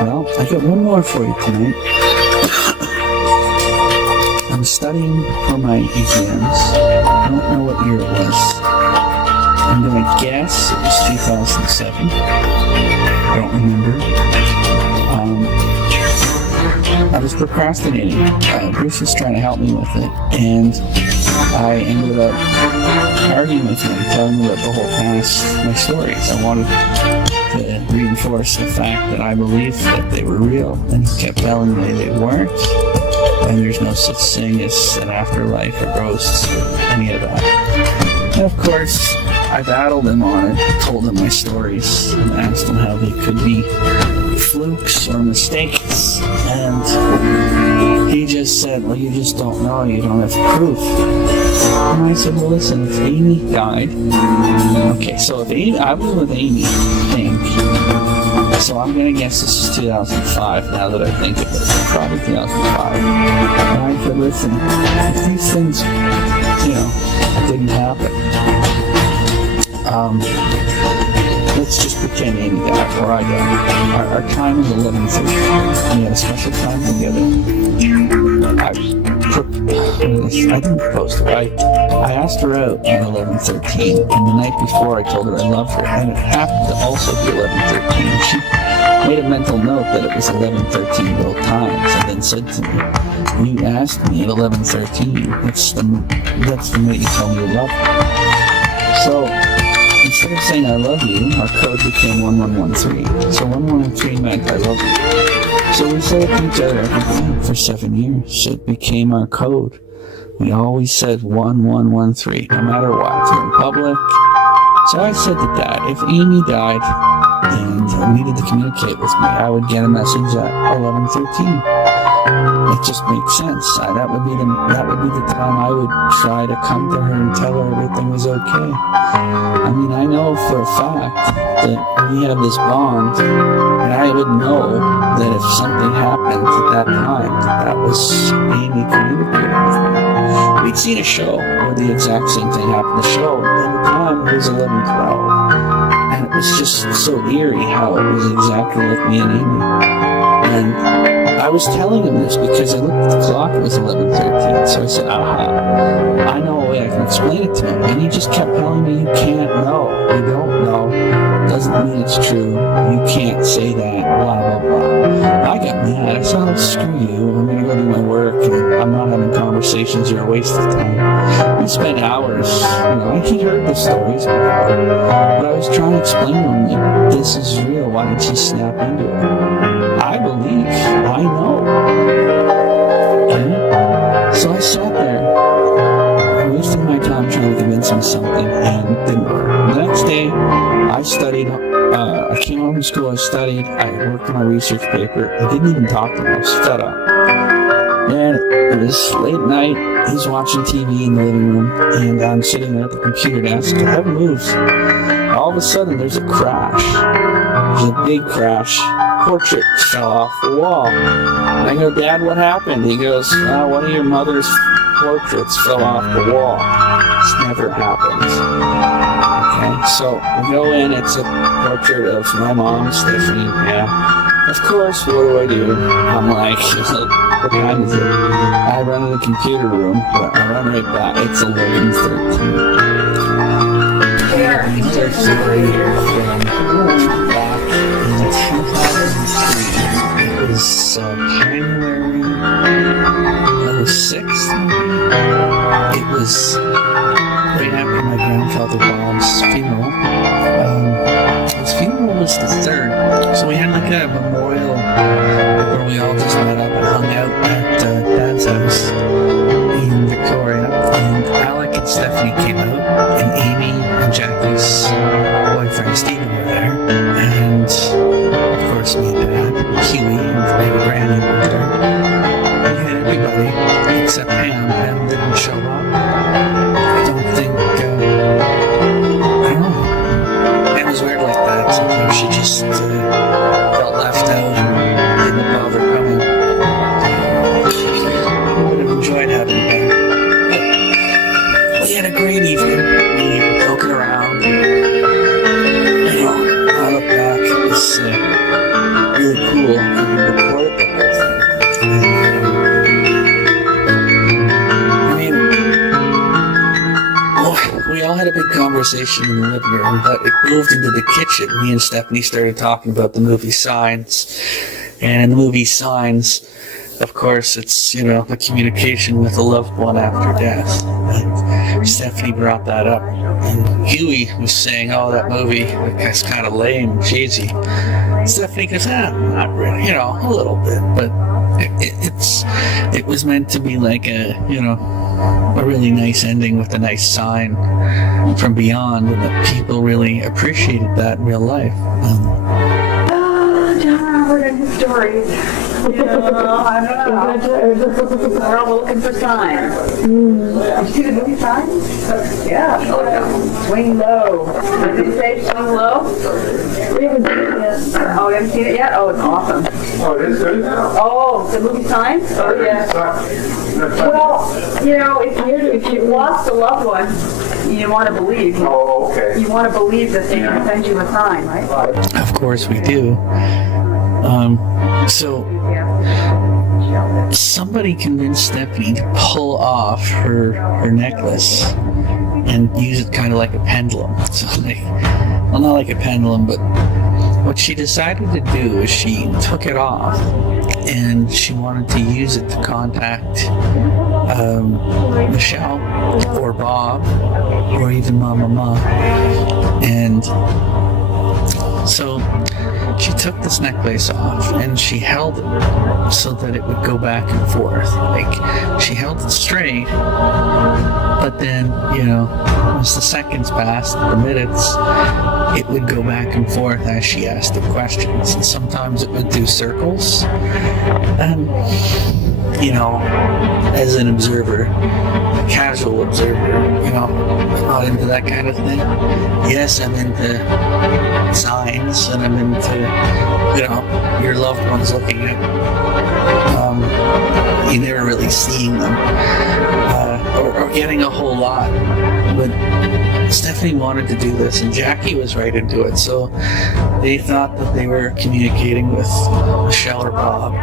Well, I got one more for you tonight. I was studying for my exams. I don't know what year it was. I'm going to guess it was 2007. I don't remember. I was procrastinating. Bruce was trying to help me with it, and I ended up arguing with him, telling him about the whole past, my stories. I wanted to reinforce the fact that I believed that they were real, and he kept telling me they weren't, and there's no such thing as an afterlife or ghosts or any of that. And of course, I battled him on it, told him my stories, and asked him how they could be flukes or mistakes, and he just said, well, you just don't know, you don't have proof. And I said, well, listen, if Amy died, okay, so if Amy, I was with Amy, I think, so I'm going to guess this is 2005 now that I think of it, probably 2005, and I said, listen, if these things, didn't happen, let's just pretend Amy died, or I died. Our time was 11:30. We had a special time together. I didn't propose to her. I asked her out at 11:13, and the night before I told her I loved her, and it happened to also be 11:13. She made a mental note that it was 11:13 both times, and then said to me, you asked me at 11:13. That's the night you told me you loved me. So, instead of saying I love you, our code became 1113. So 1113 meant I love you. So we said it to each other every day for 7 years. It became our code. We always said 1113, no matter what, if you're in public. So I said to Dad, if Amy died and needed to communicate with me, I would get a message at 1113. It just makes sense. That would be the time I would try to come to her and tell her everything was okay. I mean, I know for a fact that we have this bond, and I would know that if something happened at that time, that was Amy communicating with me. We'd seen a show where the exact same thing happened. The show, at the time, it was 11:12, and it was just so eerie how it was exactly like me and Amy. And I was telling him this because I looked at the clock, it was 11:13, so I said, aha, I know a way I can explain it to him. And he just kept telling me, you can't know, you don't know, doesn't mean it's true, you can't say that, blah, blah, blah. I got mad, I said, oh, screw you, I'm going to go do my work, and I'm not having conversations, you're a waste of time. We spent hours, he heard the stories before, but I was trying to explain to him, like, this is real, why don't you snap into it? I believe, I know. And so I sat there, wasting my time trying to convince him something, and it didn't work. The next day, I studied, I came home from school, I studied, I worked on my research paper, I didn't even talk to him, I was fed up. And it was late at night, he's watching TV in the living room, and I'm sitting there at the computer desk, I haven't moved. All of a sudden, there's a crash. There's a big crash. Portrait fell off the wall. And I go, Dad, what happened? He goes, one of your mother's portraits fell off the wall. This never happens. Okay, so we go in, it's a portrait of my mom, Stephanie. Yeah. Of course, what do? I'm like, what time is it? I run to the computer room, but I run right back. It's 11:13. Another story from back in 2003. It was January 6th. It was right after my grandfather Bob's funeral. His funeral was the 3rd, so we had like a memorial where we all just met up and hung out at Dad's house in Victoria, and Alec and Stephanie came out, and Amy and Jackie's boyfriend Stephen were there, and of course me and Dad, Huey and baby Granny were there. We had everybody except Pam. Pam didn't show up. I don't think, I don't know. Pam was weird like that. Sometimes she just felt left out and didn't bother coming. I would have enjoyed having her back. We had a great evening. We were poking around. I look back, it was really cool. school and recorded the whole thing. I mean, we all had a big conversation in the living room, but it moved into the kitchen. Me and Stephanie started talking about the movie Signs. And in the movie Signs, of course, it's, the communication with a loved one after death. And Stephanie brought that up. And Huey was saying, oh, that movie is kind of lame and cheesy. Stephanie goes, not really, a little bit. But it was meant to be like a really nice ending with a nice sign from beyond, and that people really appreciated that in real life. John Robert and his stories. I don't know. We're all looking for signs. You see the movie Signs? Yeah. Swing Low. What did you say? Swing Low? We haven't seen it yet. Oh, you haven't seen it yet? Oh, it's awesome. Oh, it is good? Oh, the movie Signs? Oh, yeah. Well, if you lost a loved one, you want to believe. Oh, okay. You want to believe that they can send you a sign, right? Of course we do. So somebody convinced Stephanie to pull off her necklace and use it kind of like a pendulum. So not like a pendulum, but what she decided to do is she took it off and she wanted to use it to contact Michelle or Bob or even Mama. And so she took this necklace off and she held it so that it would go back and forth. Like, she held it straight, but then, as the seconds passed, the minutes, it would go back and forth as she asked the questions. And sometimes it would do circles. And, as an observer, a casual observer, I'm not into that kind of thing. Yes, I'm into signs, and I'm into, your loved ones looking at you never really seeing them, or getting a whole lot. But Stephanie wanted to do this, and Jackie was right into it. So they thought that they were communicating with Michelle or Bob.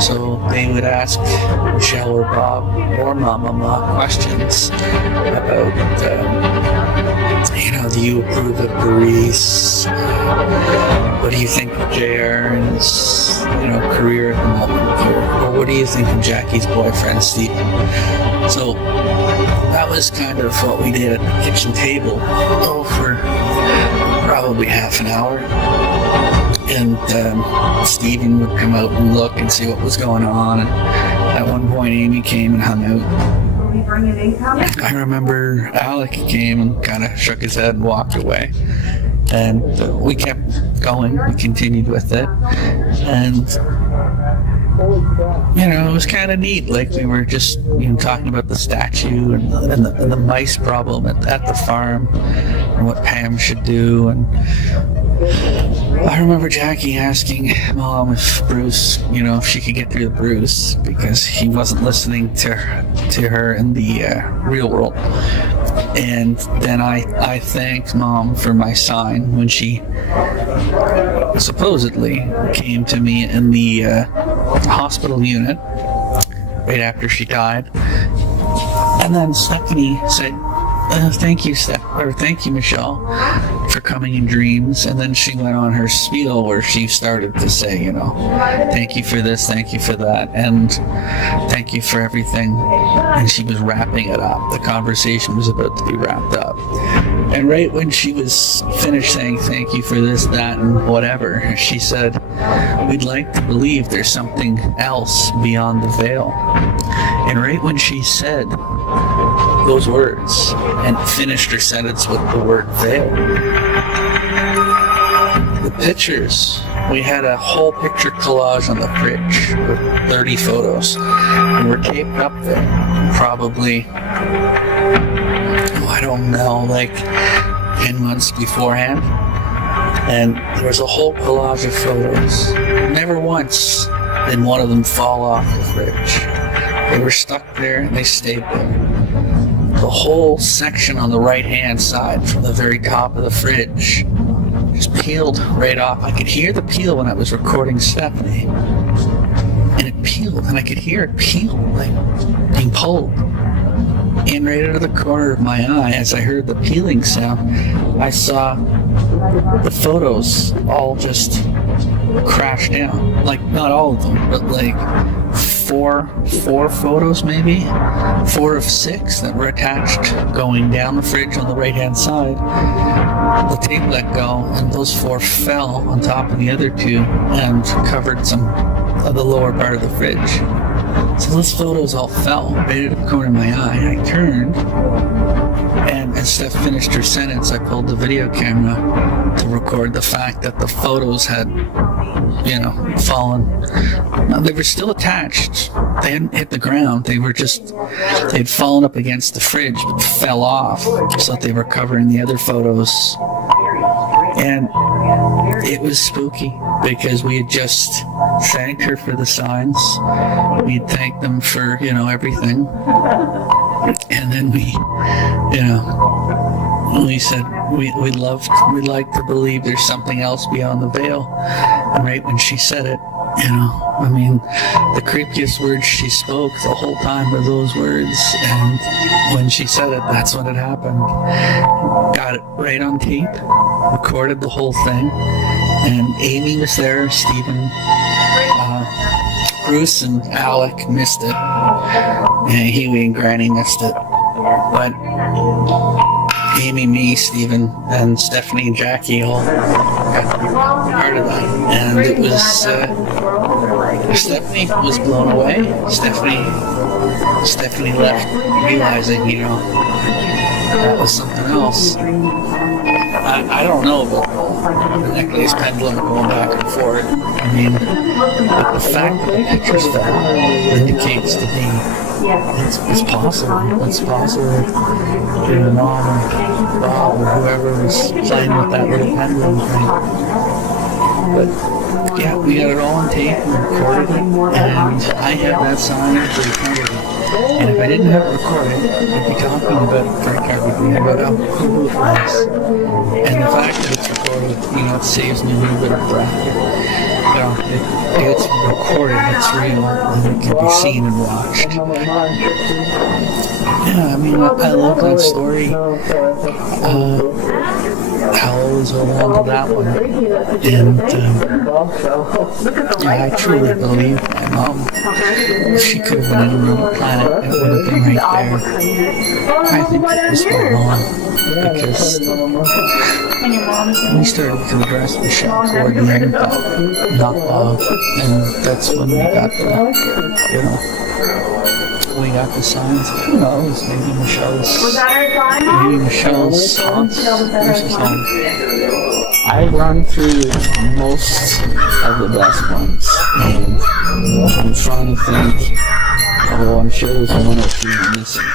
So they would ask Michelle or Bob or Mama questions about, do you approve of Maurice? What do you think of JR and his, career at the moment? Or what do you think of Jackie's boyfriend, Stephen? So that was kind of what we did at the kitchen table for probably half an hour. And Stephen would come out and look and see what was going on. And at one point, Amy came and hung out. I remember Alec came and kind of shook his head and walked away. And we kept going. We continued with it. And it was kind of neat. Like, we were just talking about the statue and the mice problem at the farm and what Pam should do. And I remember Jackie asking Mom if Bruce, if she could get through to Bruce, because he wasn't listening to her in the real world. And then I thanked Mom for my sign when she supposedly came to me in the hospital unit right after she died. And then Stephanie said, thank you, Michelle, for coming in dreams. And then she went on her spiel where she started to say, thank you for this, thank you for that, and thank you for everything. And she was wrapping it up. The conversation was about to be wrapped up. And right when she was finished saying thank you for this, that, and whatever, she said, we'd like to believe there's something else beyond the veil. And right when she said those words and finished her sentence with the word veil, the pictures, we had a whole picture collage on the fridge with 30 photos, and we're taped up there probably, I don't know, like 10 months beforehand. And there was a whole collage of photos. Never once did one of them fall off the fridge. They were stuck there and they stayed there. The whole section on the right-hand side from the very top of the fridge just peeled right off. I could hear the peel when I was recording Stephanie. And it peeled, and I could hear it peel, like being pulled. And right out of the corner of my eye, as I heard the peeling sound, I saw the photos all just crash down. Like, not all of them, but like four photos maybe, 4 of 6 that were attached going down the fridge on the right hand side. The tape let go, and those 4 fell on top of the other 2 and covered some of the lower part of the fridge. So those photos all fell right at the corner of my eye. I turned, and as Steph finished her sentence, I pulled the video camera to record the fact that the photos had, fallen. Now, they were still attached. They hadn't hit the ground. They'd fallen up against the fridge, but fell off, so that they were covering the other photos. And it was spooky because we had just thanked her for the signs. We'd thanked them for, everything. And then we said we'd like to believe there's something else beyond the veil. And right when she said it, the creepiest words she spoke the whole time were those words. And when she said it, that's when it happened. Got it right on tape, recorded the whole thing. And Amy was there, Stephen, Bruce and Alec missed it. And Huey and Granny missed it. But Amy, me, Stephen, and Stephanie and Jackie all got part of that. And it was, Stephanie was blown away. Stephanie left realizing, that was something else. I don't know about the necklace pendulum going back and forth. But the fact that the pictures fell indicates to me it's possible. It's possible that your mom or Bob or whoever was playing with that little pendulum thing. But yeah, we got it all on tape and recorded it, and I have that sign for eternity. And if I didn't have it recorded, I'd be talking about Frank everything, about how cool it was. And the fact that it's recorded, it saves me a little bit of breath. It's recorded, it's real, and it can be seen and watched. Yeah, I love that story. I'll always hold on to that one. And I truly believe my mom, if she could have been on another planet, it would have been right there. I think it was my mom, because we started to address Michelle coordinating that, not Bob, and that's when we got the signs. Who knows? Maybe Michelle's thoughts. There's a song. I run through most of the best ones, and I'm trying to think. Although I'm sure there's one or two missing.